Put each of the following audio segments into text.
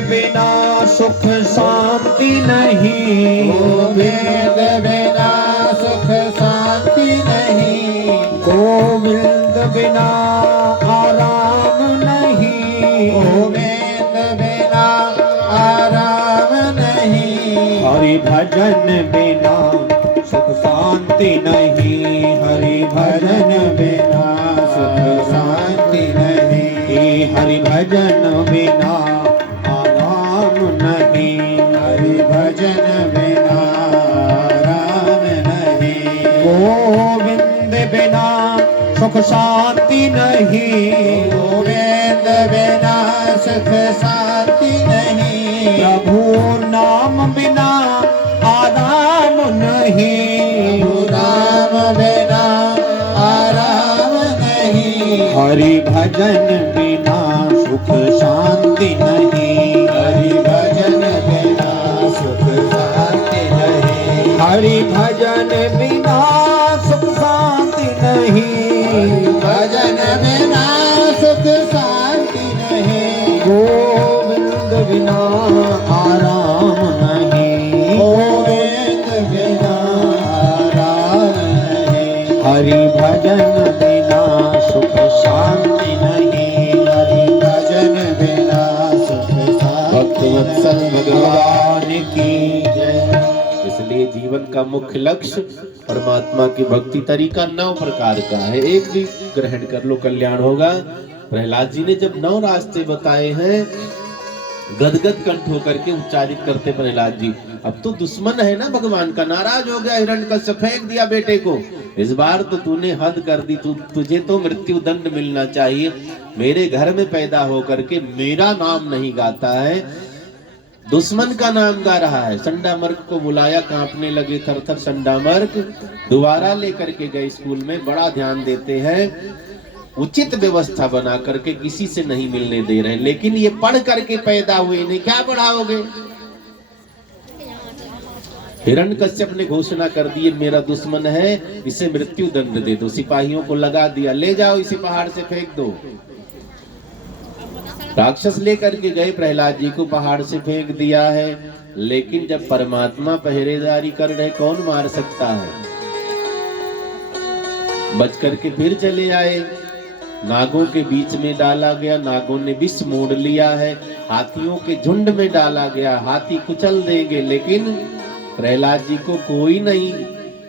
बिना सुख शांति नहीं, गोविंद बिना सुख शांति नहीं, गोविंद बिना आराम नहीं, गोविंद बिना आराम नहीं, हरि भजन बिना सुख शांति नहीं, हरि भजन बिना सुख शांति नहीं, हरि भजन बिना आराम नहीं, हरि भजन बिना आराम नहीं, गोविंद बिना सुख शांति नहीं, गोविंद बिना सुख शांति नहीं, प्रभु नाम बिना आराम नहीं, प्रभु नाम बिना आराम नहीं, हरि भजन बिना सुख शांति नहीं, हरि भजन बिना सुख शांति नहीं, हरि भजन बिना सुख शांति नहीं, भजन बिना सुख शांति नहीं, गोविंद बिना आराम नहीं, गोविंद बिना आराम नहीं, हरि भजन बिना सुख शांति नहीं, हरि भजन बिना सुख शांति भक्तवत्सल नहीं। भगवान की जय। इसलिए जीवन का मुख्य लक्ष्य परमात्मा की भक्ति। तरीका 9 प्रकार का है, एक भी ग्रहण कर लो कल्याण होगा। प्रहलाद जी ने जब 9 रास्ते बताए हैं, गदगद कंठ होकर के उच्चारित करते प्रहलाद जी। अब तो दुश्मन है ना भगवान का, नाराज हो गया, हिरण्यकश्यप फेंक दिया बेटे को। इस बार तो तूने हद कर दी, तुझे तो मृत्यु दंड मिलना चाहिए। मेरे घर में पैदा होकर के मेरा नाम नहीं गाता है, दुश्मन का नाम गा रहा है। संडामर्क को बुलाया, कांपने लगे थर-थर संडामर्क। दोबारा लेकर के गए स्कूल में, बड़ा ध्यान देते हैं, उचित व्यवस्था बना करके किसी से नहीं मिलने दे रहे। लेकिन ये पढ़ करके पैदा हुए, इन्हें क्या पढ़ाओगे? हिरण्यकश्यप ने घोषणा कर दी, मेरा दुश्मन है, इसे मृत्यु दंड दे दो। सिपाहियों को लगा दिया, ले जाओ इसे पहाड़ से फेंक दो। राक्षस लेकर के गए, प्रहलाद जी को पहाड़ से फेंक दिया है। लेकिन जब परमात्मा पहरेदारी कर रहे, कौन मार सकता है? बच करके फिर चले आए, नागों के बीच में डाला गया, नागों ने विष मोड़ लिया है। हाथियों के झुंड में डाला गया, हाथी कुचल देंगे, लेकिन प्रहलाद जी को कोई नहीं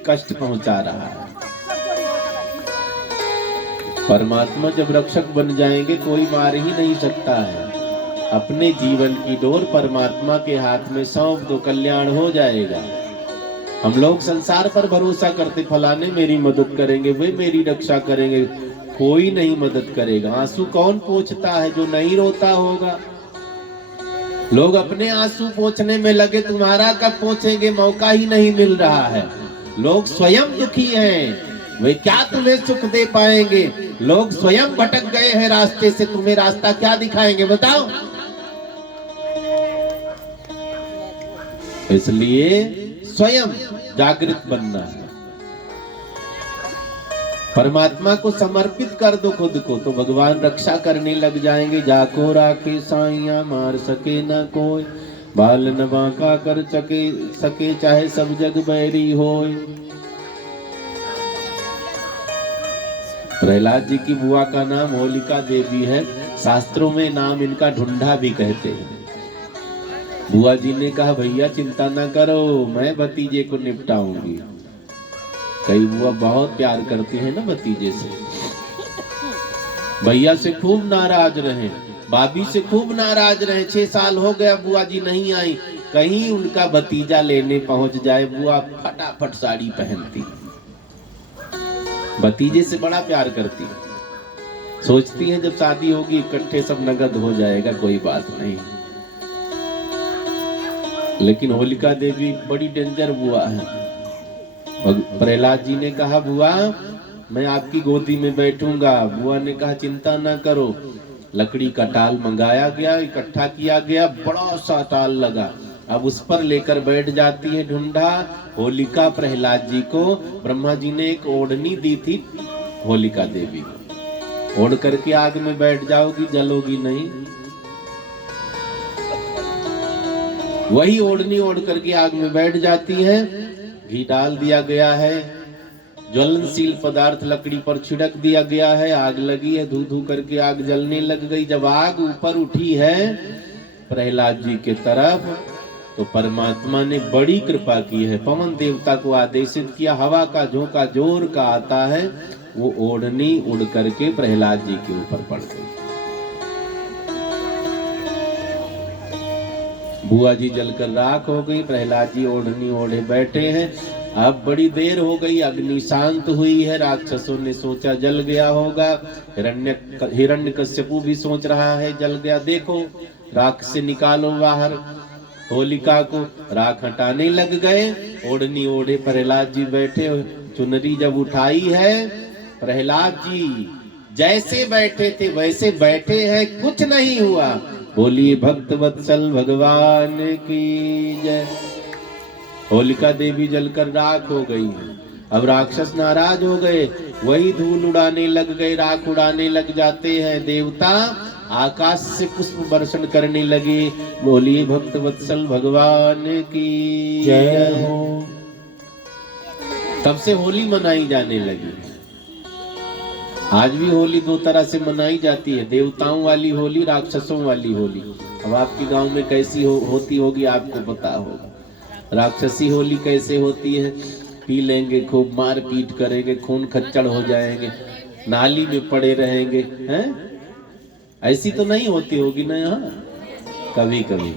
कष्ट पहुंचा रहा है। परमात्मा जब रक्षक बन जाएंगे, कोई मार ही नहीं सकता है। अपने जीवन की डोर परमात्मा के हाथ में सौंप दो, कल्याण हो जाएगा। हम लोग संसार पर भरोसा करते, फलाने मेरी मदद करेंगे, वे मेरी रक्षा करेंगे, कोई नहीं मदद करेगा। आंसू कौन पोंछता है जो नहीं रोता होगा? लोग अपने आंसू पोंछने में लगे, तुम्हारा कब पोंछेंगे? मौका ही नहीं मिल रहा है। लोग स्वयं दुखी हैं, वे क्या तुम्हें सुख दे पाएंगे? लोग स्वयं भटक गए हैं रास्ते से, तुम्हें रास्ता क्या दिखाएंगे बताओ? इसलिए स्वयं जागृत बनना है, परमात्मा को समर्पित कर दो खुद को, तो भगवान रक्षा करने लग जाएंगे। जाको राखे साइया, मार सके न कोई, बाल न बांका कर सके चाहे सब जग बैरी होए। प्रहलाद जी की बुआ का नाम होलिका देवी है, शास्त्रों में नाम इनका ढूंढा भी कहते हैं। बुआ जी ने कहा, भैया चिंता ना करो, मैं भतीजे को निपटाऊंगी। कई बुआ बहुत प्यार करती है ना भतीजे से। भैया से खूब नाराज रहे, भाभी से खूब नाराज रहे। 6 साल हो गया बुआ जी नहीं आई, कहीं उनका भतीजा लेने पहुंच जाए, बुआ फटाफट साड़ी पहनती। भतीजे से बड़ा प्यार करती, सोचती है जब शादी होगी इकट्ठे सब नगद हो जाएगा, कोई बात नहीं। लेकिन होलिका देवी बड़ी डेंजर बुआ है। प्रहलाद जी ने कहा, बुआ मैं आपकी गोदी में बैठूंगा। बुआ ने कहा, चिंता ना करो। लकड़ी का टाल मंगाया गया, इकट्ठा किया गया, बड़ा सा टाल लगा। अब उस पर लेकर बैठ जाती है ढूंढा। होलिका प्रहलाद जी को ब्रह्मा जी ने एक ओढ़नी दी थी, होलिका देवी ओढ़ करके आग में बैठ जाओगी, जलोगी नहीं। वही ओढ़नी ओढ़ करके आग में बैठ जाती है। घी डाल दिया गया है, ज्वलनशील पदार्थ लकड़ी पर छिड़क दिया गया है, आग लगी है, धू धू करके आग जलने लग गई। जब आग ऊपर उठी है प्रहलाद जी के तरफ, तो परमात्मा ने बड़ी कृपा की है। पवन देवता को आदेशित किया, हवा का झोंका जोर का आता है, वो ओढ़नी उड़ करके प्रहलाद जी के ऊपर पड़ गई। बुआ जी जलकर राख हो गई, प्रहलाद जी ओढ़नी ओढ़े बैठे हैं। अब बड़ी देर हो गई, अग्नि शांत हुई है। राक्षसों ने सोचा जल गया होगा, हिरण्यकश्यपु भी सोच रहा है जल गया। देखो राख से निकालो बाहर होलिका को। राख हटाने लग गए, ओढ़नी ओढ़े प्रहलाद जी बैठे। चुनरी जब उठाई है, प्रहलाद जी जैसे बैठे थे वैसे बैठे हैं, कुछ नहीं हुआ। बोलिए भक्त वत्सल भगवान की जय। होलिका देवी जलकर राख हो गई है। अब राक्षस नाराज हो गए, वही धूल उड़ाने लग गए, राख उड़ाने लग जाते हैं। देवता आकाश से पुष्प वर्षण करने लगे। बोलिए भक्त वत्सल भगवान की जय हो। तब से होली मनाई जाने लगी। आज भी होली दो तरह से मनाई जाती है, देवताओं वाली होली, राक्षसों वाली होली। अब आपके गांव में कैसी होती होगी आपको पता होगा। राक्षसी होली कैसे होती है? पी लेंगे, खूब मार पीट करेंगे, खून खच्चड़ हो जाएंगे, नाली में पड़े रहेंगे, हैं? ऐसी तो नहीं होती होगी ना यहाँ? कभी कभी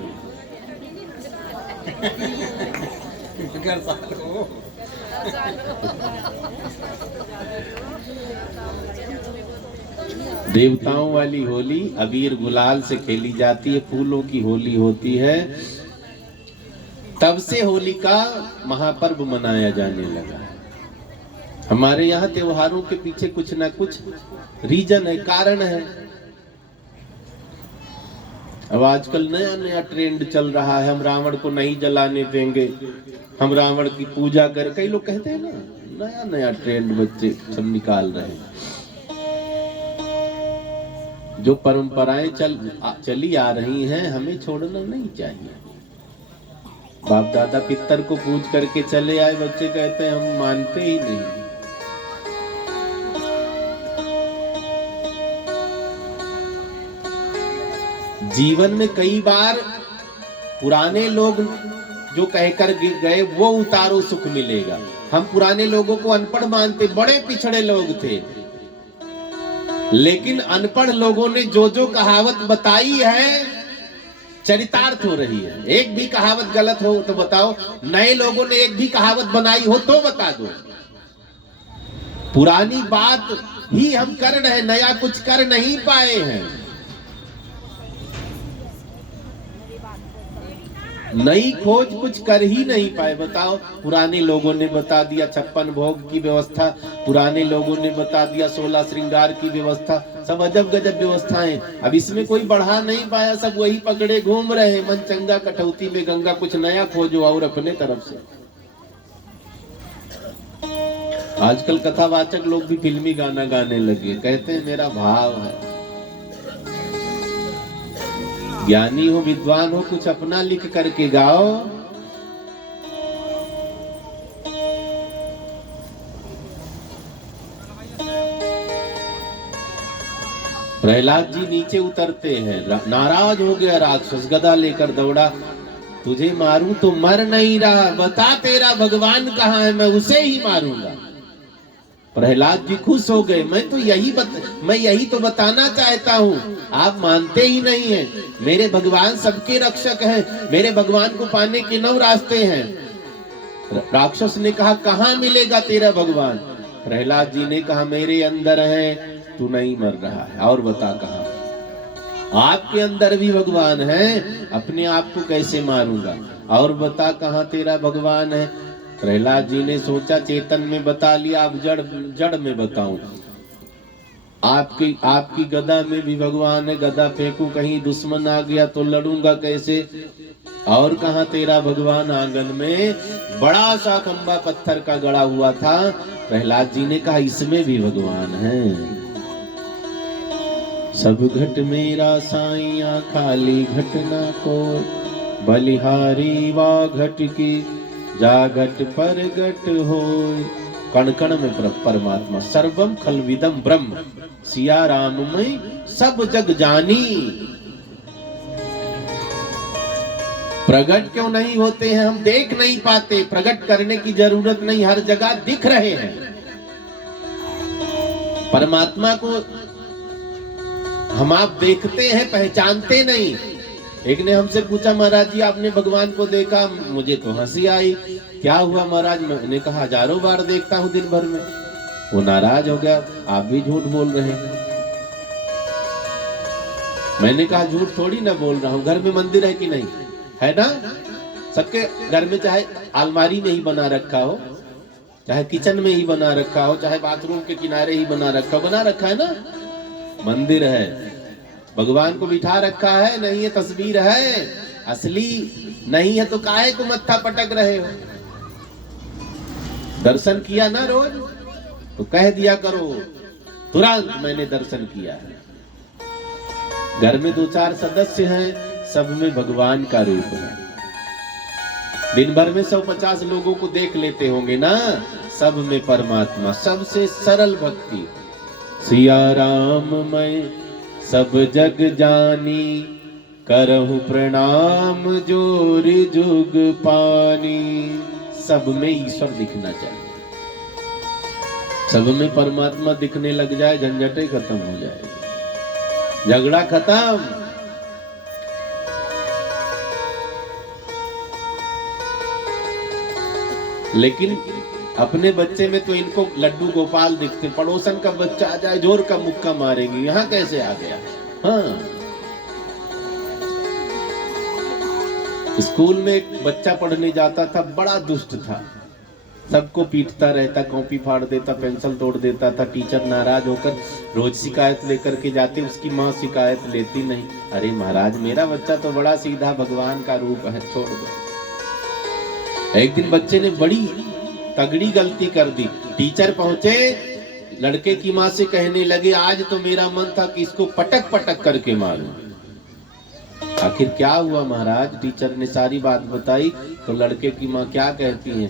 देवताओं वाली होली अबीर गुलाल से खेली जाती है, फूलों की होली होती है। तब से होली का महापर्व मनाया जाने लगा है। हमारे यहाँ त्योहारों के पीछे कुछ ना कुछ रीजन है, कारण है। अब आजकल नया नया ट्रेंड चल रहा है, हम रावण को नहीं जलाने देंगे, हम रावण की पूजा कर, कई लोग कहते हैं ना, नया नया ट्रेंड बच्चे सब निकाल रहे हैं। जो परंपराएं चली आ रही हैं, हमें छोड़ना नहीं चाहिए। बाप दादा पितर को पूज करके चले आए, बच्चे कहते हैं हम मानते ही नहीं। जीवन में कई बार पुराने लोग जो कहकर गए वो उतारो सुख मिलेगा। हम पुराने लोगों को अनपढ़ मानते, बड़े पिछड़े लोग थे, लेकिन अनपढ़ लोगों ने जो जो कहावत बताई है चरितार्थ हो रही है। एक भी कहावत गलत हो तो बताओ, नए लोगों ने एक भी कहावत बनाई हो तो बता दो। पुरानी बात ही हम कर रहे हैं, नया कुछ कर नहीं पाए हैं। नई खोज कुछ कर ही नहीं पाए। बताओ, पुराने लोगों ने बता दिया 56 भोग की व्यवस्था, पुराने लोगों ने बता दिया 16 श्रृंगार की व्यवस्था, सब अजब गजब व्यवस्थाएं। अब इसमें कोई बढ़ा नहीं पाया, सब वही पकड़े घूम रहे। मन चंगा कटौती में गंगा, कुछ नया खोजो और अपने तरफ से। आजकल कथावाचक लोग भी फिल्मी गाना गाने लगे, कहते हैं मेरा भाव है। ज्ञानी हो, विद्वान हो, कुछ अपना लिख करके गाओ। प्रहलाद जी नीचे उतरते हैं, नाराज हो गया राक्षस, गदा लेकर दौड़ा। तुझे मारूं तो मर नहीं रहा, बता तेरा भगवान कहाँ है, मैं उसे ही मारूंगा। प्रहलाद जी खुश हो गए, मैं यही तो बताना चाहता हूँ, आप मानते ही नहीं हैं। मेरे भगवान सबके रक्षक हैं, मेरे भगवान को पाने के 9 रास्ते हैं। राक्षस ने कहा कहाँ मिलेगा तेरा भगवान? प्रहलाद जी ने कहा मेरे अंदर है, तू नहीं मर रहा है, और बता कहाँ? आपके अंदर भी भगवान है, अपने आप को कैसे मारूंगा, और बता कहाँ तेरा भगवान है? प्रहलाद जी ने सोचा चेतन में बता लिया, अब जड़ में बताऊं। आपकी गदा में भी भगवान है, गदा फेंकू कहीं दुश्मन आ गया तो लड़ूंगा कैसे? और कहाँ तेरा भगवान? आंगन में बड़ा सा खंबा पत्थर का गड़ा हुआ था। प्रहलाद जी ने कहा इसमें भी भगवान है। सब घट मेरा साईं, खाली घटना को बलिहारी वाघट की जागट परगट होय। कण कण में परमात्मा, सर्वम खलविदम ब्रह्म, सिया राम में सब जग जानी। प्रकट क्यों नहीं होते हैं? हम देख नहीं पाते, प्रकट करने की जरूरत नहीं, हर जगह दिख रहे हैं। परमात्मा को हम आप देखते हैं, पहचानते नहीं। एक ने हमसे पूछा, महाराज जी आपने भगवान को देखा? मुझे तो हंसी आई। क्या हुआ महाराज? मैंने कहा हजारों बार देखता हूं दिन भर में। वो नाराज हो गया, आप भी झूठ बोल रहे हैं। मैंने कहा झूठ थोड़ी ना बोल रहा हूं, घर में मंदिर है कि नहीं है ना? सबके घर में चाहे अलमारी में ही बना रखा हो, चाहे किचन में ही बना रखा हो, चाहे बाथरूम के किनारे ही बना रखा हो, बना रखा है ना? मंदिर है, भगवान को बिठा रखा है, नहीं है तस्वीर है, असली नहीं है तो काहे को मत्था पटक रहे हो? दर्शन किया ना रोज तो कह दिया करो तुरंत मैंने दर्शन किया है। घर में 2-4 सदस्य हैं, सब में भगवान का रूप है। दिन भर में 150 लोगों को देख लेते होंगे ना, सब में परमात्मा। सबसे सरल भक्ति, सिया राम मैं सब जग जानी, करहु प्रणाम जोरि जुग पानी। सब में ईश्वर दिखना चाहिए, सब में परमात्मा दिखने लग जाए, झंझटें खत्म हो जाएगी, झगड़ा खत्म। लेकिन अपने बच्चे में तो इनको लड्डू गोपाल दिखते, पड़ोसन का बच्चा आ जाए जोर का मुक्का मारेंगे, यहाँ कैसे आ गया? हाँ, स्कूल में एक बच्चा पढ़ने जाता था, बड़ा दुष्ट था, सबको पीटता रहता, कॉपी फाड़ देता, पेंसिल तोड़ देता था। टीचर नाराज होकर रोज शिकायत लेकर के जाते, उसकी माँ शिकायत लेती नहीं। अरे महाराज मेरा बच्चा तो बड़ा सीधा भगवान का रूप है, छोड़ दो। एक दिन बच्चे ने बड़ी तगड़ी गलती कर दी, टीचर पहुंचे, लड़के की माँ से कहने लगे आज तो मेरा मन था कि इसको पटक पटक करके मारूं। आखिर क्या हुआ महाराज? टीचर ने सारी बात बताई तो लड़के की माँ क्या कहती है,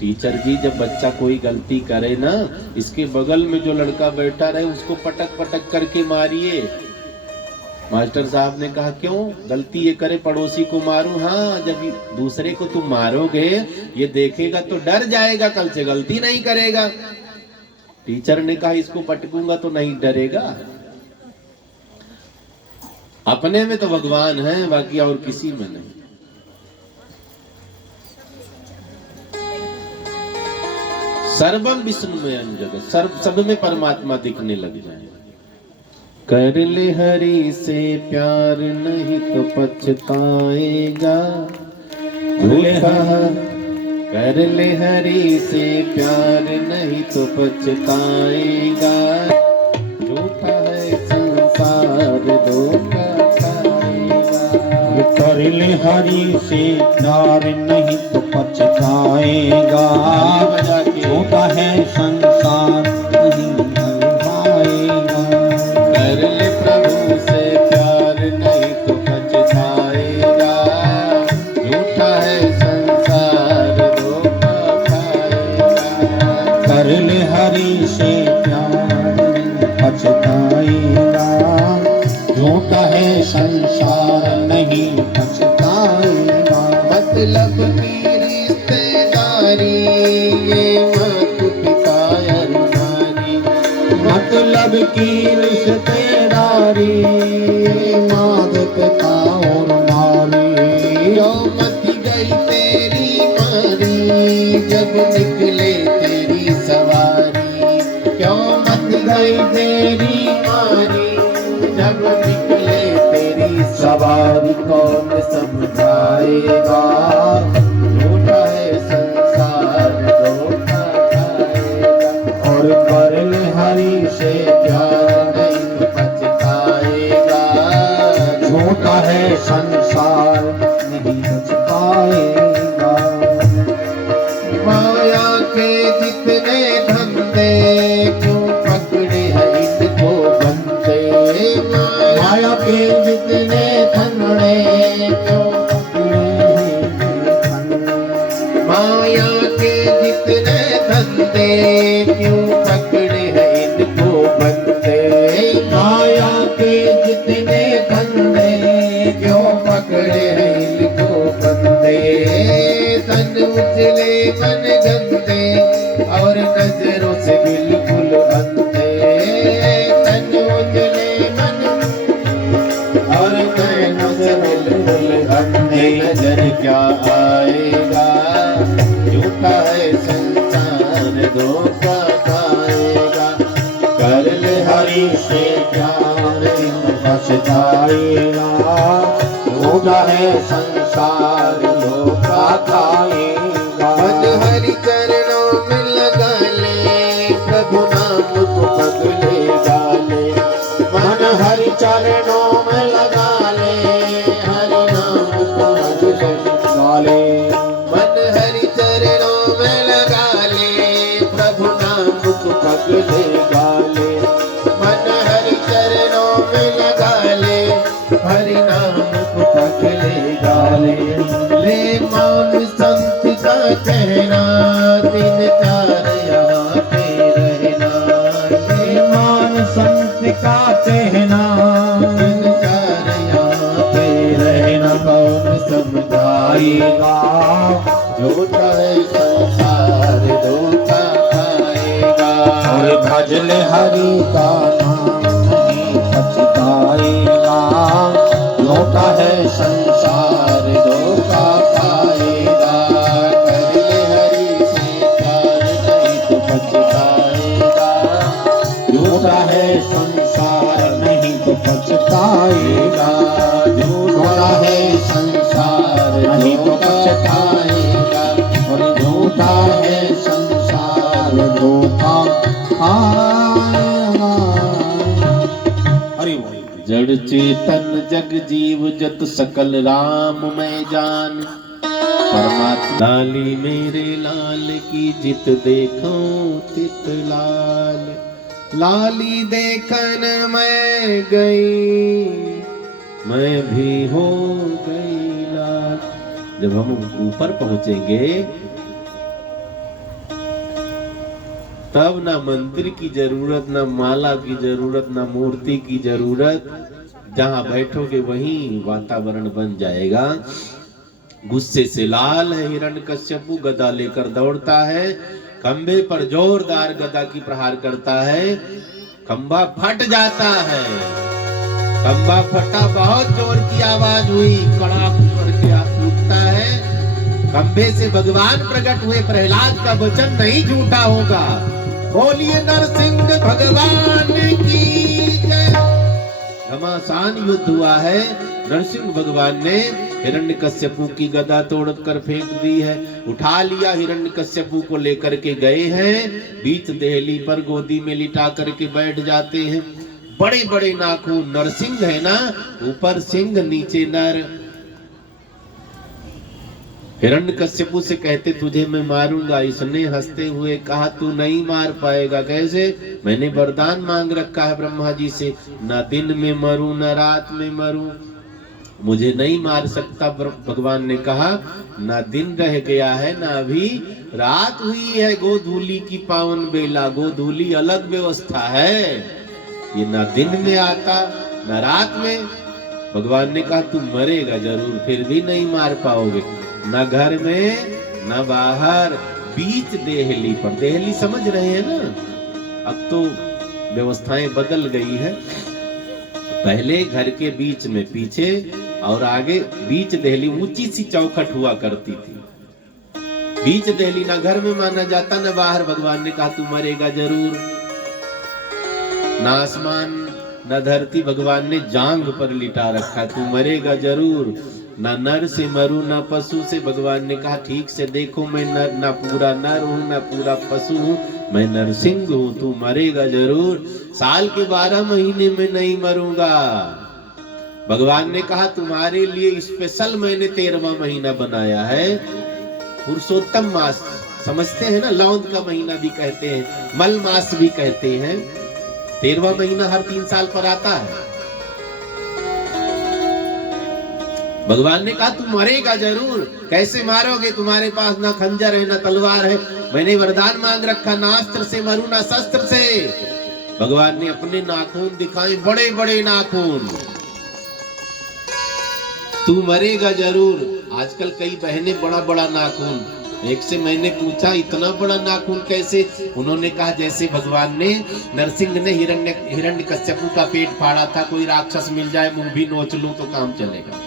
टीचर जी जब बच्चा कोई गलती करे ना, इसके बगल में जो लड़का बैठा रहे उसको पटक पटक करके मारिए। मास्टर साहब ने कहा क्यों? गलती ये करे पड़ोसी को मारूं? हाँ, जब दूसरे को तुम मारोगे ये देखेगा तो डर जाएगा, कल से गलती नहीं करेगा। टीचर ने कहा इसको पटकूंगा तो नहीं डरेगा। अपने में तो भगवान है, बाकी और किसी में नहीं। सर्वम विष्णु में जगत, सब में परमात्मा दिखने लग जाए। कर ले हरि से प्यार नहीं तो पछताएगा, कर ले हरि से प्यार नहीं तो पछताएगा, झूठा है संसार धोखा खाएगा। कर ले हरि से प्यार नहीं तो पछताएगा, झूठा है संसार नहीं भरमाएगा। कर ले प्रभु से प्यार नहीं तो पछताएगा, झूठा है संसार धोखा खाएगा। कर ले हरि से प्यार पछताएगा, झूठा है संसार नहीं पछताएगा। मतलब की रिश्तेदारी ये मात पिता नारी, मतलब की रिश्तेदारी मात पिता और नारी। जो मत गई तेरी मारी जब निकले तेरी सवारी, क्यों मत गई तेरी मारी जब निकले तेरी सवारी। कौन समझाएगा झूठा है संसार धोखा खाएगा। और कर ले हरि से प्यार नहीं तो पछताएगा, झूठा है संसार नहीं बच पाएगा। माया के जितने धंधे क्यों पकड़े हैं इनको बंदे। माया के जितने धनड़े क्यों पकड़े मन गंदे और नजरों से बिल्कुल अंधे। तन उजले मन और नैनों से बिल्कुल अंधे। नजर क्या आएगा, झूठा है संसार धोखा खाएगा। कर ले हरि से प्यार पछताएगा, झूठा है संसार धोखा खाएगा। मन हरि चरणों में लगा ले, प्रभु नाम को पगले डाले। मन हरि चरणों में लगा ले, हरि नाम को पगले डाले। मन हरि चरणों में लगा ले, प्रभु नाम को पगले डाले। मन हरि चरणों में लगा ले, हरि नाम को पगले डाले। ले मौन संत का कहना, दिन चार यहाँ पे रहना। ले मौन संत का कहना, दिन चार यहाँ पे रहना। कौन समझाएगा, झूठा है संसार धोखा खाएगा। और भजल हरि का नाम नहीं पछताएगा, झूठा है संसार धोखा खाएगा। कर ले हरि से प्यार नहीं तो पछताएगा, झूठा है संसार नहीं तो पछताएगा, झूठा है संसार नहीं तो पछताएगा, और झूठा है संसार धोखा खाएगा। हरि बोल। जड़ चेतन जग जीव जत सकल राम मैं जान। परमात्मा लाली मेरे लाल की जित देखो तित लाल। लाली देखन मैं गई, मैं भी हो गई लाल। जब हम ऊपर पहुंचेंगे तब ना मंदिर की जरूरत, ना माला की जरूरत, ना मूर्ति की जरूरत। जहां बैठोगे वहीं वातावरण बन जाएगा। गुस्से से लाल है हिरण्यकश्यपु, गदा लेकर दौड़ता है। खंबे पर जोरदार गदा की प्रहार करता है, खंबा फट जाता है। खंबा फटा, बहुत जोर की आवाज हुई, कड़ाक करके उठता है। खंबे से भगवान प्रकट हुए। प्रहलाद का वचन नहीं झूठा होगा। बोलिए नरसिंह भगवान की जय। घमासान युद्ध हुआ है। नरसिंह भगवान ने हिरण्यकश्यपु की गदा तोड़कर फेंक दी है। उठा लिया, हिरण्यकश्यपु को लेकर के गए हैं। बीच देहली पर गोदी में लिटा करके बैठ जाते हैं। बड़े बड़े नाखून, नरसिंह है ना, ऊपर सिंह नीचे नर। हिरण्यकश्यपु से कहते तुझे मैं मारूंगा। इसने हंसते हुए कहा तू नहीं मार पाएगा। कैसे? मैंने वरदान मांग रखा है ब्रह्मा जी से, ना दिन में मरूं ना रात में मरूं, मुझे नहीं मार सकता। भगवान ने कहा ना दिन रह गया है ना अभी रात हुई है। गोधूली की पावन बेला, गोधूली अलग व्यवस्था है। ये ना दिन में आता ना रात में। भगवान ने कहा तू मरेगा जरूर, फिर भी नहीं मार पाओगे। ना घर में ना बाहर, बीच देहली पर। देहली समझ रहे हैं ना? अब तो व्यवस्थाएं बदल गई है। पहले घर के बीच में पीछे और आगे बीच देहली, ऊंची सी चौखट हुआ करती थी। बीच देहली ना घर में माना जाता ना बाहर। भगवान ने कहा तू मरेगा जरूर। ना आसमान ना धरती, भगवान ने जांग पर लिटा रखा, तू मरेगा जरूर। ना नर से मरू ना पशु से। भगवान ने कहा ठीक से देखो, मैं नर ना पूरा नर हूँ ना पूरा पशु हूँ, मैं नरसिंह हूँ, तू मरेगा जरूर। साल के 12 महीने में नहीं मरूंगा। भगवान ने कहा तुम्हारे लिए स्पेशल मैंने 13वां महीना बनाया है, पुरुषोत्तम मास। समझते हैं ना, लौंद का महीना भी कहते हैं, मल मास भी कहते हैं। 13वां महीना हर 3 साल पर आता है। भगवान ने कहा तुम मरेगा जरूर। कैसे मारोगे? तुम्हारे पास ना खंजर है ना तलवार है। मैंने वरदान मांग रखा, ना अस्त्र से मरू ना शस्त्र से। भगवान ने अपने नाखून दिखाए, बड़े बड़े नाखून। तू मरेगा जरूर। आजकल कई बहनें बड़ा बड़ा नाखून, एक से मैंने पूछा इतना बड़ा नाखून कैसे? उन्होंने कहा जैसे भगवान ने नरसिंह ने हिरण्यकश्यप का पेट फाड़ा था, कोई राक्षस मिल जाए मुंह भी नोच लूं तो काम चलेगा।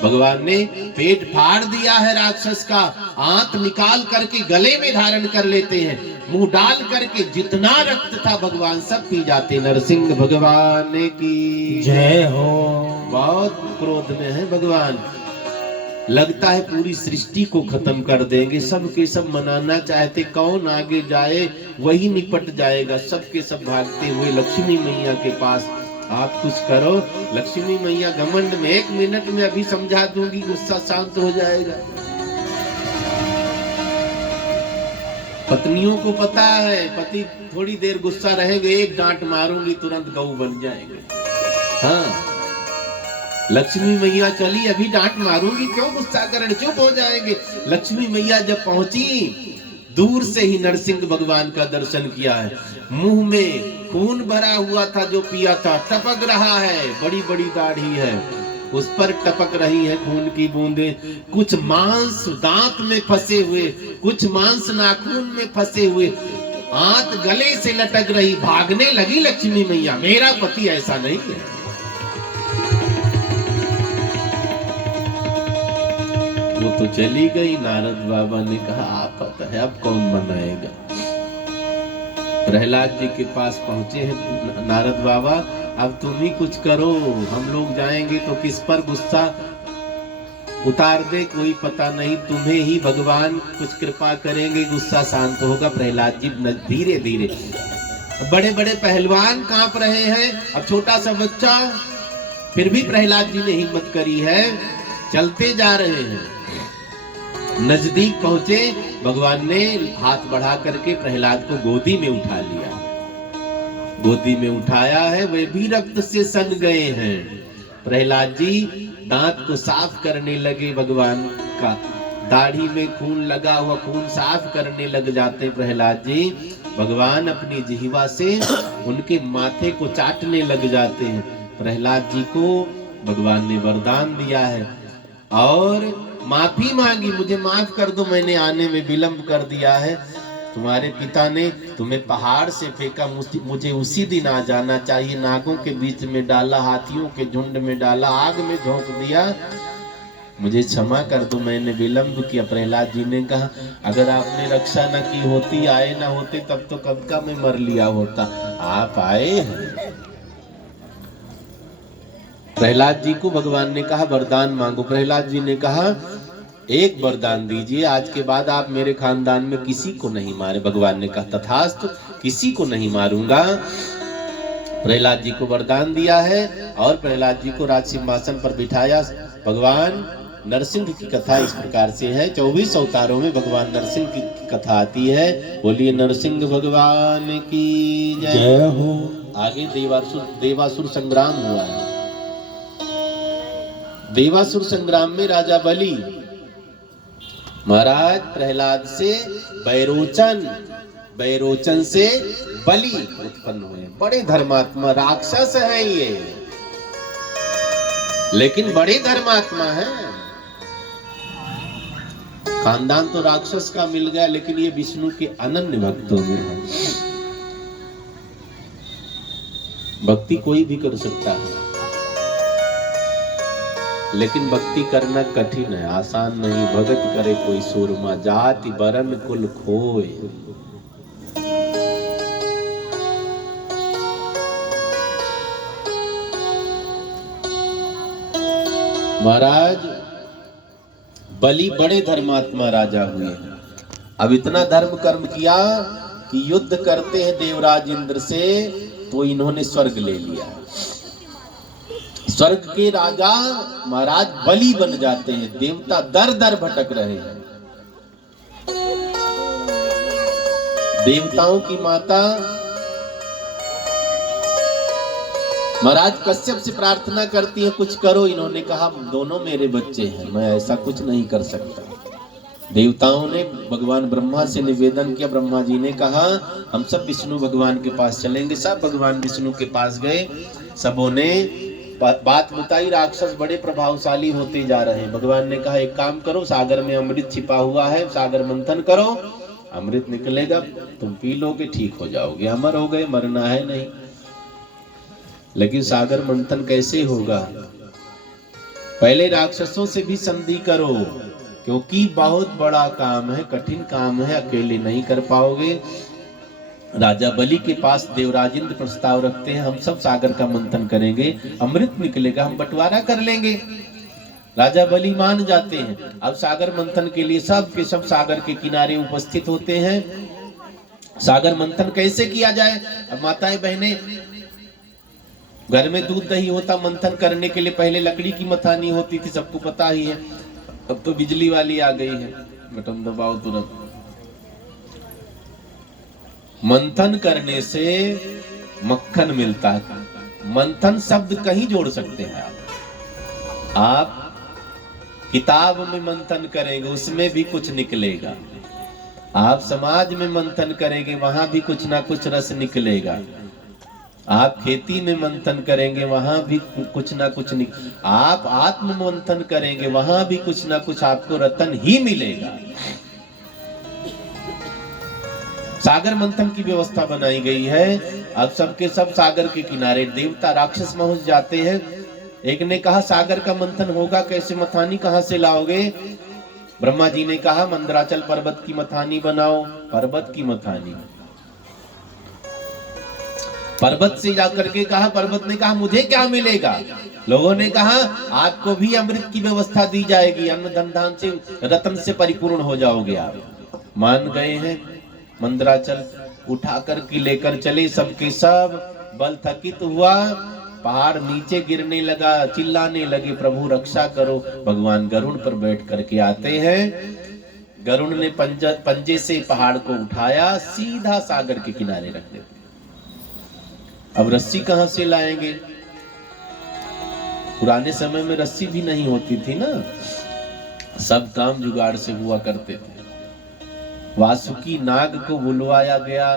भगवान ने पेट फाड़ दिया है राक्षस का, आंत निकाल करके गले में धारण कर लेते हैं, मुंह डाल करके जितना रक्त था भगवान सब पी जाते। नरसिंह भगवान की जय हो। बहुत क्रोध में है भगवान, लगता है पूरी सृष्टि को खत्म कर देंगे। सब के सब मनाना चाहते, कौन आगे जाए वही निपट जाएगा। सब के सब भागते हुए लक्ष्मी मैया के पास, आप कुछ करो। लक्ष्मी मैया घमंड में 1 मिनट में अभी समझा दूंगी, गुस्सा शांत हो जाएगा। पत्नियों को पता है पति थोड़ी देर गुस्सा रहेंगे, एक डांट मारूंगी तुरंत गऊ बन जाएंगे। हाँ, लक्ष्मी मैया चली, अभी डांट मारूंगी, क्यों गुस्सा करें, चुप हो जाएंगे। लक्ष्मी मैया जब पहुंची, दूर से ही नरसिंह भगवान का दर्शन किया है। मुंह में खून भरा हुआ था, जो पिया था टपक रहा है, बड़ी बड़ी दाढ़ी है, उस पर टपक रही है खून की बूंदें। कुछ मांस दांत में फंसे हुए, कुछ मांस नाखून में फंसे हुए, आंत गले से लटक रही। भागने लगी लक्ष्मी मैया, मेरा पति ऐसा नहीं है। वो तो चली गई। नारद बाबा ने कहा आफत है, अब कौन मनाएगा। प्रहलाद जी के पास पहुंचे हैं नारद बाबा, अब तुम ही कुछ करो, हम लोग जाएंगे तो किस पर गुस्सा उतार दे कोई पता नहीं, तुम्हें ही भगवान कुछ कृपा करेंगे, गुस्सा शांत होगा। प्रहलाद जी धीरे धीरे, बड़े बड़े पहलवान कांप रहे हैं, अब छोटा सा बच्चा, फिर भी प्रहलाद जी ने हिम्मत करी है, चलते जा रहे हैं। नजदीक पहुंचे, भगवान ने हाथ बढ़ा करके प्रहलाद को गोदी में उठा लिया। गोदी में उठाया है, वे भी रक्त से सन गए हैं। प्रहलाद जी दांत को साफ करने लगे, भगवान का दाढ़ी में खून लगा हुआ, खून साफ करने लग जाते प्रहलाद जी। भगवान अपनी जिह्वा से उनके माथे को चाटने लग जाते हैं। प्रहलाद जी को भगवान ने वरदान दिया है और माफी मांगी, मुझे माफ कर दो, मैंने आने में विलंब कर दिया है। तुम्हारे पिता ने तुम्हें पहाड़ से फेंका, मुझे उसी दिन आ जाना चाहिए। नागों के बीच में डाला, हाथियों के झुंड में डाला, आग में झोंक दिया, मुझे क्षमा कर दो, मैंने विलंब किया। प्रहलाद जी ने कहा अगर आपने रक्षा न की होती, आए ना होते, तब तो कब का मैं मर लिया होता, आप आए हैं। प्रहलाद जी को भगवान ने कहा वरदान मांगो। प्रहलाद जी ने कहा एक वरदान दीजिए, आज के बाद आप मेरे खानदान में किसी को नहीं मारे। भगवान ने कहा तथास्तु, किसी को नहीं मारूंगा। प्रहलाद जी को वरदान दिया है और प्रहलाद जी को राज सिंहासन पर बिठाया। भगवान नरसिंह की कथा इस प्रकार से है, 24 अवतारों में भगवान नरसिंह की कथा आती है। बोलिए नरसिंह भगवान की जय हो। आगे देवासुर संग्राम हुआ है। देवासुर संग्राम में राजा बलि महाराज प्रहलाद से बैरोचन से बलि उत्पन्न हुए। बड़े धर्मात्मा राक्षस है ये, लेकिन बड़े धर्मात्मा है। खानदान तो राक्षस का मिल गया, लेकिन ये विष्णु के अनन्य भक्तों में है। भक्ति कोई भी कर सकता है, लेकिन भक्ति करना कठिन है, आसान नहीं। भगत करे कोई सूरमा, जाति बरन कुल खोए। महाराज बलि बड़े धर्मात्मा राजा हुए। अब इतना धर्म कर्म किया कि युद्ध करते हैं देवराज इंद्र से, तो इन्होंने स्वर्ग ले लिया। स्वर्ग के राजा महाराज बलि बन जाते हैं। देवता दर दर भटक रहे हैं। देवताओं की माता महाराज कश्यप से प्रार्थना करती है कुछ करो। इन्होंने कहा दोनों मेरे बच्चे हैं, मैं ऐसा कुछ नहीं कर सकता। देवताओं ने भगवान ब्रह्मा से निवेदन किया। ब्रह्मा जी ने कहा हम सब विष्णु भगवान के पास चलेंगे। सब भगवान विष्णु के पास गए। सबों ने बात बताई, राक्षस बड़े प्रभावशाली होते जा रहे हैं। भगवान ने कहा एक काम करो, सागर में अमृत छिपा हुआ है, सागर मंथन करो, अमृत निकलेगा, तुम पी लोगे, ठीक हो जाओगे, अमर हो गए, मरना है नहीं। लेकिन सागर मंथन कैसे होगा? पहले राक्षसों से भी संधि करो, क्योंकि बहुत बड़ा काम है, कठिन काम है, अकेले नहीं कर पाओगे। राजा बलि के पास देवराज इंद्र प्रस्ताव रखते हैं, हम सब सागर का मंथन करेंगे, अमृत निकलेगा, हम बंटवारा कर लेंगे। राजा बलि मान जाते हैं। अब सागर मंथन के लिए सब के सब सागर के किनारे उपस्थित होते हैं। सागर मंथन कैसे किया जाए? अब माताएं बहनें, घर में दूध दही होता, मंथन करने के लिए पहले लकड़ी की मथानी होती थी, सबको पता ही है। अब तो बिजली वाली आ गई है, बटन दबाओ तुरंत। मंथन करने से मक्खन मिलता है। मंथन शब्द कहीं जोड़ सकते हैं आप किताब में मंथन करेंगे, उसमें भी कुछ निकलेगा। आप समाज में मंथन करेंगे, वहां भी कुछ ना कुछ रस निकलेगा। आप खेती में मंथन करेंगे, वहां भी कुछ ना कुछ आप आत्म मंथन करेंगे, वहां भी कुछ ना कुछ आपको रतन ही मिलेगा। सागर मंथन की व्यवस्था बनाई गई है। अब सबके सब सागर के किनारे, देवता राक्षस पहुंच जाते हैं। एक ने कहा सागर का मंथन होगा कैसे, मथानी कहां से लाओगे? ब्रह्मा जी ने कहा मंदराचल पर्वत की मथानी बनाओ। पर्वत की मथानी, पर्वत से जाकर के कहा, पर्वत ने कहा मुझे क्या मिलेगा? लोगों ने कहा आपको भी अमृत की व्यवस्था दी जाएगी, अन्न धन धान से रत्न से परिपूर्ण हो जाओगे आप। मान गए हैं। मंदराचल उठाकर के लेकर चले, सबके सब बल थकित हुआ, पहाड़ नीचे गिरने लगा, चिल्लाने लगे प्रभु रक्षा करो। भगवान गरुड़ पर बैठ करके आते हैं। गरुड़ ने पंजे से पहाड़ को उठाया, सीधा सागर के किनारे रख दिया। अब रस्सी कहां से लाएंगे? पुराने समय में रस्सी भी नहीं होती थी ना, सब काम जुगाड़ से हुआ करते थे। वासुकी नाग को बुलवाया गया,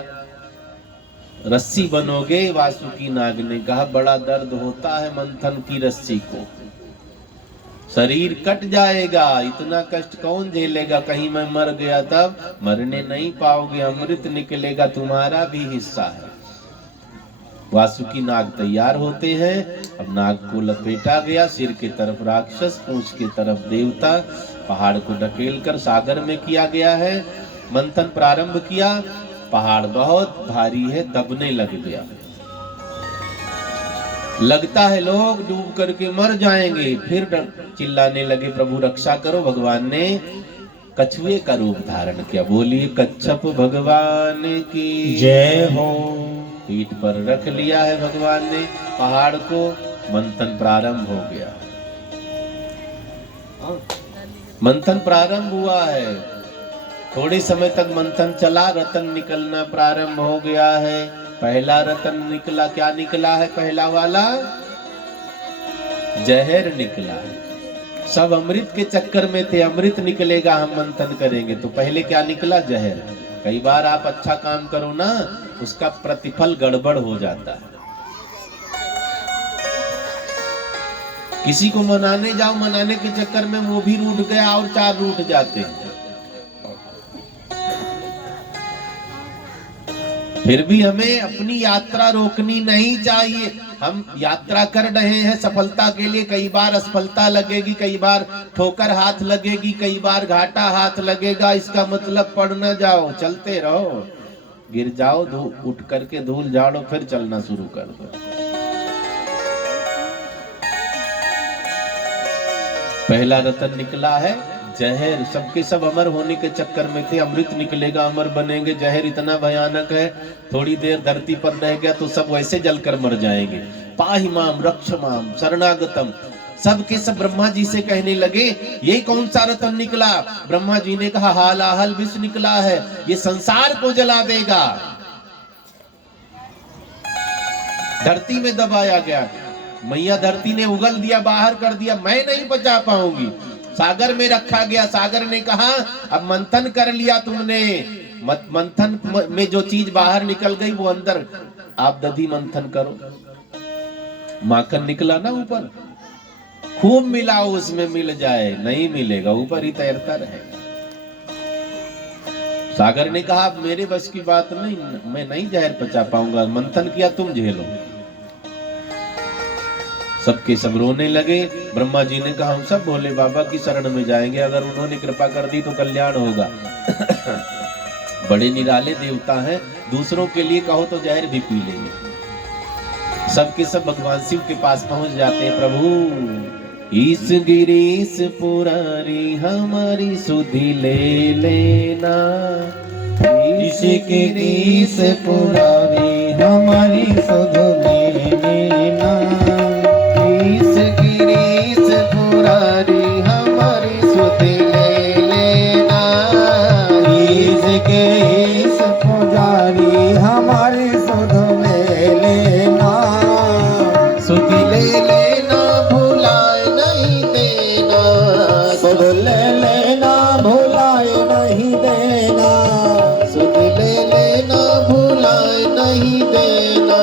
रस्सी बनोगे? वासुकी नाग ने कहा बड़ा दर्द होता है मंथन की रस्सी को, शरीर कट जाएगा, इतना कष्ट कौन झेलेगा? कहीं मैं मर गया तब? मरने नहीं पाओगे, अमृत निकलेगा, तुम्हारा भी हिस्सा है। वासुकी नाग तैयार होते हैं। अब नाग को लपेटा गया, सिर की तरफ राक्षस, पूंछ की तरफ देवता। पहाड़ को ढकेल कर सागर में किया गया है। मंथन प्रारंभ किया, पहाड़ बहुत भारी है, दबने लग गया। लगता है लोग डूब करके मर जाएंगे। फिर चिल्लाने लगे प्रभु रक्षा करो। भगवान ने कछुए का रूप धारण किया। बोलिए कच्छप भगवान की जय हो। पीठ पर रख लिया है भगवान ने पहाड़ को। मंथन प्रारंभ हो गया। मंथन प्रारंभ हुआ है। थोड़े समय तक मंथन चला, रतन निकलना प्रारंभ हो गया है। पहला रतन निकला। क्या निकला है? पहला वाला जहर निकला है। सब अमृत के चक्कर में थे, अमृत निकलेगा, हम मंथन करेंगे। तो पहले क्या निकला? जहर। कई बार आप अच्छा काम करो ना, उसका प्रतिफल गड़बड़ हो जाता है। किसी को मनाने जाओ, मनाने के चक्कर में वो भी रूठ गया और 4 रूठ जाते हैं। फिर भी हमें अपनी यात्रा रोकनी नहीं चाहिए। हम यात्रा कर रहे हैं सफलता के लिए। कई बार असफलता लगेगी, कई बार ठोकर हाथ लगेगी, कई बार घाटा हाथ लगेगा। इसका मतलब पड़ न जाओ, चलते रहो। गिर जाओ, उठ करके धूल झाड़ो, फिर चलना शुरू कर दो। पहला रतन निकला है जहर। सबके सब अमर होने के चक्कर में थे। अमृत निकलेगा, अमर बनेंगे। जहर इतना भयानक है, थोड़ी देर धरती पर रह गया तो सब वैसे जलकर मर जाएंगे। पाहि माम रक्ष माम शरणागतम। सबके सब ब्रह्मा जी से कहने लगे ये कौन सा रतन निकला? ब्रह्मा जी ने कहा हालाहल विष निकला है, ये संसार को जला देगा। धरती में दबाया गया। मैया धरती ने उगल दिया, बाहर कर दिया, मैं नहीं बचा पाऊंगी। सागर में रखा गया। सागर ने कहा अब मंथन कर लिया तुमने, मंथन में जो चीज बाहर निकल गई वो अंदर, आप दधी मंथन करो। माखन निकला ना ऊपर, खूब मिलाओ उसमें मिल जाए, नहीं मिलेगा ऊपर ही तैरता रहेगा। सागर ने कहा मेरे बस की बात नहीं, मैं नहीं जहर पचा पाऊंगा, मंथन किया तुम झेलो। सबके सब रोने लगे। ब्रह्मा जी ने कहा हम सब भोले बाबा की शरण में जाएंगे, अगर उन्होंने कृपा कर दी तो कल्याण होगा। बड़े निराले देवता हैं, दूसरों के लिए कहो तो जहर भी पी लेंगे। सबके सब भगवान शिव के पास पहुंच जाते हैं। प्रभु इस गिरीश पुरारी हमारी सुधि ले लेना, इस गिरीश पुरारी हमारी सुध ले लेना, इस गिरीश पुरारी हमारी सुधि ले लेना, इस गिरीश पुरारी हमारी सुध ले लेना, सुध ले लेना भुलाए नहीं देना, सुध ले लेना भुलाए नहीं देना, सुध ले लेना भुलाए नहीं देना,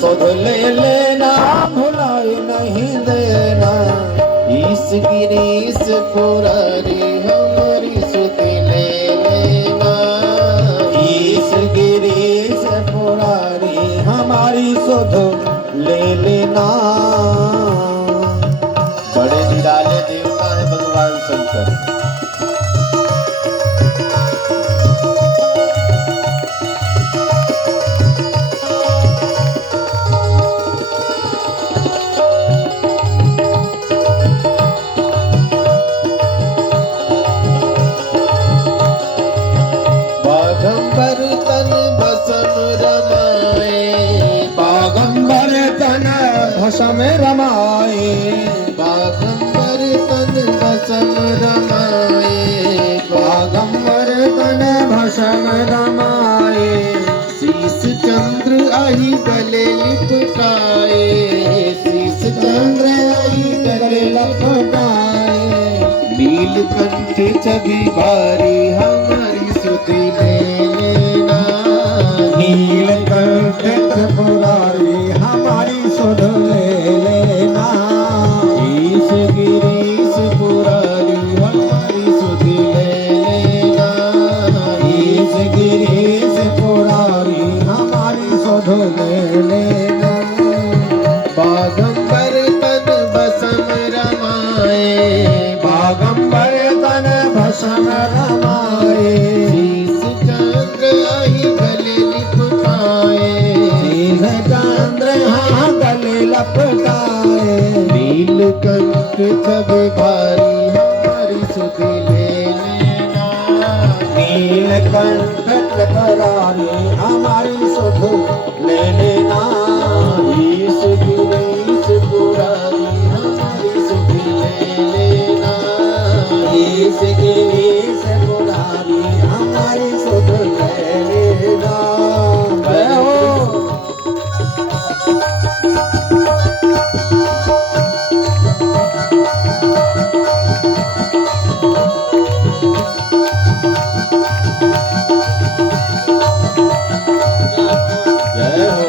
सुध ले लेना भुलाए नहीं देना, इस गिरीश पुरारी हमारी सुध ले लेना, इस गिरीश पुरारी हमारी सुध ले लेना। बड़े निराले देवता है भगवान शंकर। बाघंबर तन भस्म रमाए, बागंबर तन भस्म रमाए, बाघंबर तन भस्म रमाए, बागंबर तन भस्म रमाए, शीश चंद्र आई गले लिपटाए, शीश चंद्र आई गले लपटाए, नीलकंठ छवि भारी हमारी सुधि ले लेना, नीलकंठ पुरारी हमारी सुध ले लेना, इस गिरीश पुरारी हमारी सुधि ले लेना, इस गिरीश पुरारी हमारी सुध ले लेना। बाघंबर तन भस्म रमाए, बागंबर तन भस्म रमाए, शीश चंद्र आई गले लिपटाए, शीश चंद्र हाँ गले लपटाए, नीलकंठ छवि भारी हमारी सुधि ले लेना, नीलकंठ पुरारी हमारी सुध ले लेना, इस गिरीश पुरारी हमारी सुधि ले लेना, इस गिरीश पुरारी हमारी सुध ले लेना। जय हो। जय हो।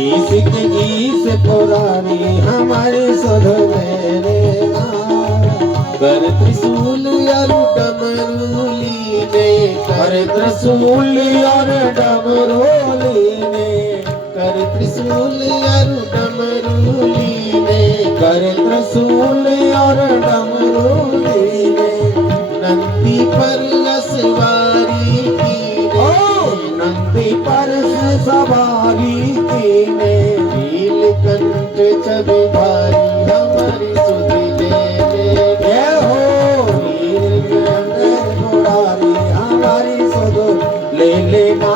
इस गिरीश पुरारी हमारी सुध ले लेना, कर त्रिशूल और डमरू लीने, कर त्रिशूल और डमरू लीने, कर त्रिशूल और डमरू लीने, कर त्रिशूल और डमरू लीने, नंदी पर सवारी कीने, नंदी पर सवारी कीने, नीलकंठ छवि भारी हमारी सुधि ले लेना, जय हो। नीलकंठ पुरारी हमारी सुध ले लेना,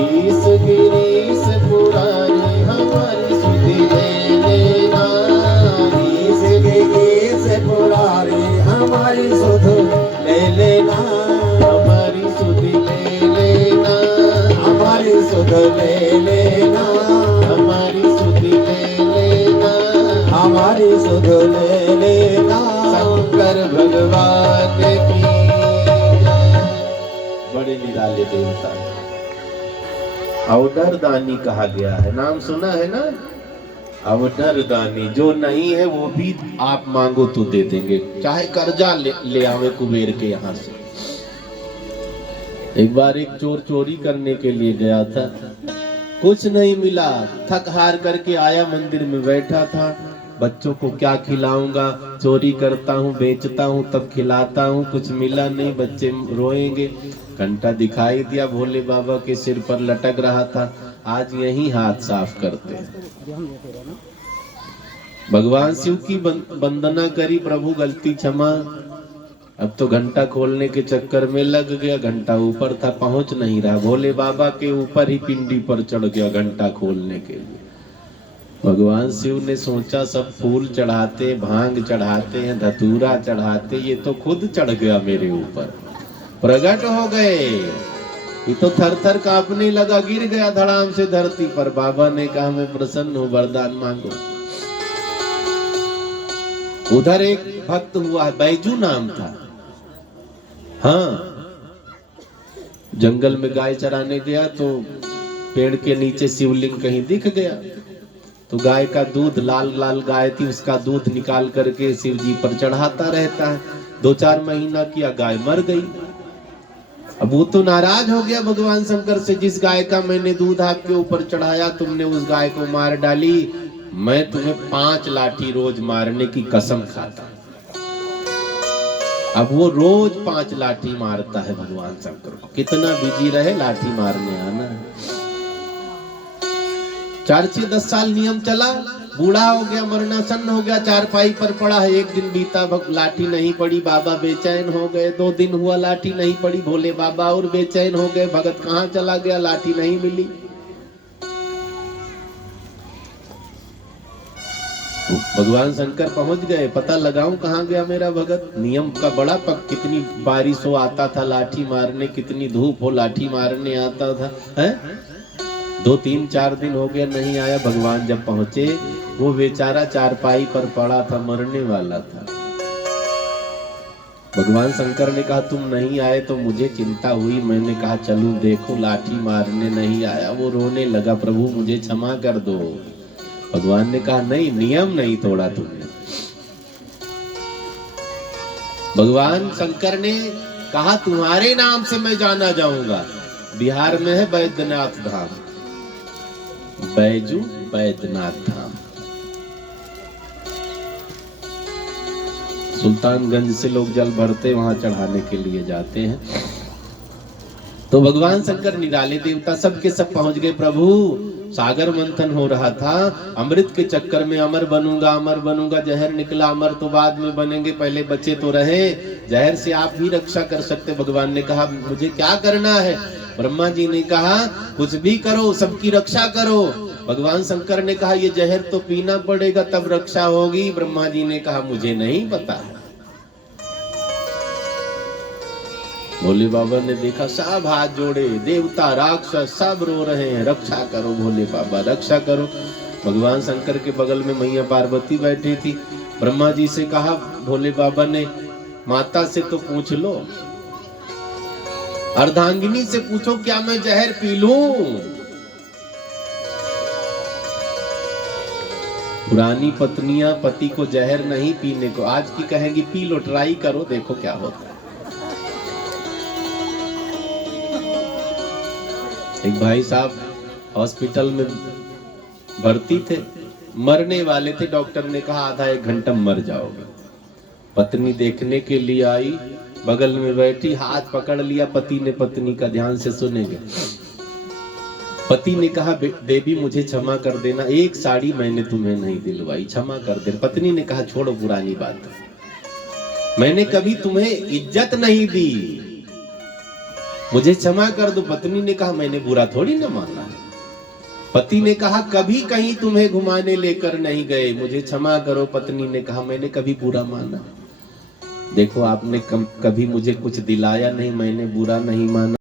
इस गिरीश पुरारी हमारी सुधि ले लेना, इस गिरीश पुरारी हमारी सुध ले लेना, हमारी सुधि ले लेना, हमारी सुध ले लेना, हमारी सुध ले लेना, हमारी सुध ले लेना। शंकर भगवान की जय। बड़े निराले देवता, अवडर दानी कहा गया है, नाम सुना है ना? अवडर दानी, जो नहीं है वो भी आप मांगो तो दे देंगे, चाहे कर्जा ले आवे कुबेर के यहाँ से। एक बार एक चोर चोरी करने के लिए गया था, कुछ नहीं मिला, थक हार करके आया, मंदिर में बैठा था, बच्चों को क्या खिलाऊंगा, चोरी करता हूँ बेचता हूँ तब खिलाता हूँ, कुछ मिला नहीं, बच्चे रोएंगे। घंटा दिखाई दिया, भोले बाबा के सिर पर लटक रहा था, आज यही हाथ साफ करते हैं। भगवान शिव की वंदना करी, प्रभु गलती क्षमा। अब तो घंटा खोलने के चक्कर में लग गया, घंटा ऊपर था, पहुंच नहीं रहा, भोले बाबा के ऊपर ही पिंडी पर चढ़ गया घंटा खोलने के लिए। भगवान शिव ने सोचा सब फूल चढ़ाते, भांग चढ़ाते हैं, धतूरा चढ़ाते, ये तो खुद चढ़ गया मेरे ऊपर, प्रकट हो गए। ये तो थर थर कांपने लगा, गिर गया धड़ाम से धरती पर। बाबा ने कहा मैं प्रसन्न हूँ, वरदान मांगो। उधर एक भक्त हुआ, बैजू नाम था, हाँ, जंगल में गाय चराने गया तो पेड़ के नीचे शिवलिंग कहीं दिख गया, तो गाय का दूध, लाल लाल गाय थी, उसका दूध निकाल करके शिव जी पर चढ़ाता रहता है। 2-4 महीना किया, गाय मर गई। अब वो तो नाराज हो गया भगवान शंकर से, जिस गाय का मैंने दूध आपके ऊपर चढ़ाया तुमने उस गाय को मार डाली, मैं तुम्हें 5 लाठी रोज मारने की कसम खाता। अब वो रोज 5 लाठी मारता है भगवान शंकर को, कितना बिजी रहे लाठी मारने आना। 4-10 साल नियम चला, बूढ़ा हो गया, मरणासन्न हो गया, चारपाई पर पड़ा है। एक दिन बीता, लाठी नहीं पड़ी, बाबा बेचैन हो गए। 2 दिन हुआ, लाठी नहीं पड़ी, भोले बाबा और बेचैन हो गए, भगत कहाँ चला गया, लाठी नहीं मिली। भगवान शंकर पहुंच गए, पता लगाऊं कहाँ गया मेरा भगत। नियम का बड़ा पक, कितनी बारिश हो आता था लाठी मारने, कितनी धूप हो लाठी मारने आता था, हैं? 2-3-4 दिन हो गया नहीं आया। भगवान जब पहुंचे, वो बेचारा चारपाई पर पड़ा था, मरने वाला था। भगवान शंकर ने कहा तुम नहीं आए तो मुझे चिंता हुई, मैंने कहा चलूं देखो, लाठी मारने नहीं आया। वो रोने लगा, प्रभु मुझे क्षमा कर दो। भगवान ने कहा नहीं, नियम नहीं तोड़ा तुमने। भगवान शंकर ने कहा तुम्हारे नाम से मैं जाना जाऊंगा। बिहार में है बैद्यनाथ धाम, बैजू बैद्यनाथ धाम। सुल्तानगंज से लोग जल भरते वहां चढ़ाने के लिए जाते हैं। तो भगवान शंकर निराले देवता सबके सब पहुंच गए। प्रभु सागर मंथन हो रहा था, अमृत के चक्कर में अमर बनूंगा अमर बनूंगा, जहर निकला, अमर तो बाद में बनेंगे, पहले बचे तो रहे, जहर से आप भी रक्षा कर सकते। भगवान ने कहा मुझे क्या करना है? ब्रह्मा जी ने कहा कुछ भी करो, सबकी रक्षा करो। भगवान शंकर ने कहा ये जहर तो पीना पड़ेगा तब रक्षा होगी। ब्रह्मा जी ने कहा मुझे नहीं पता। भोले बाबा ने देखा, सब हाथ जोड़े, देवता राक्षस सब रो रहे हैं, रक्षा करो भोले बाबा रक्षा करो। भगवान शंकर के बगल में मैया पार्वती बैठी थी। ब्रह्मा जी से कहा, भोले बाबा ने माता से तो पूछ लो, अर्धांगिनी से पूछो क्या मैं जहर पी लूं? पुरानी पत्नियां पति को जहर नहीं पीने को, आज की कहेंगी पी लो, ट्राई करो, देखो क्या होता है। एक भाई साहब हॉस्पिटल में भर्ती थे, मरने वाले थे। डॉक्टर ने कहा आधा 1 घंटा मर जाओगे। पत्नी देखने के लिए आई, बगल में बैठी, हाथ पकड़ लिया पति ने पत्नी का, ध्यान से सुनेंगे। पति ने कहा देवी मुझे क्षमा कर देना, एक साड़ी मैंने तुम्हें नहीं दिलवाई, क्षमा कर दे। पत्नी ने कहा छोड़ो पुरानी बात, मैंने कभी तुम्हें इज्जत नहीं दी, मुझे क्षमा कर दो। पत्नी ने कहा मैंने बुरा थोड़ी ना माना है। पति ने कहा कभी कहीं तुम्हें घुमाने लेकर नहीं गए, मुझे क्षमा करो। पत्नी ने कहा मैंने कभी बुरा माना? देखो आपने कभी मुझे कुछ दिलाया नहीं, मैंने बुरा नहीं माना।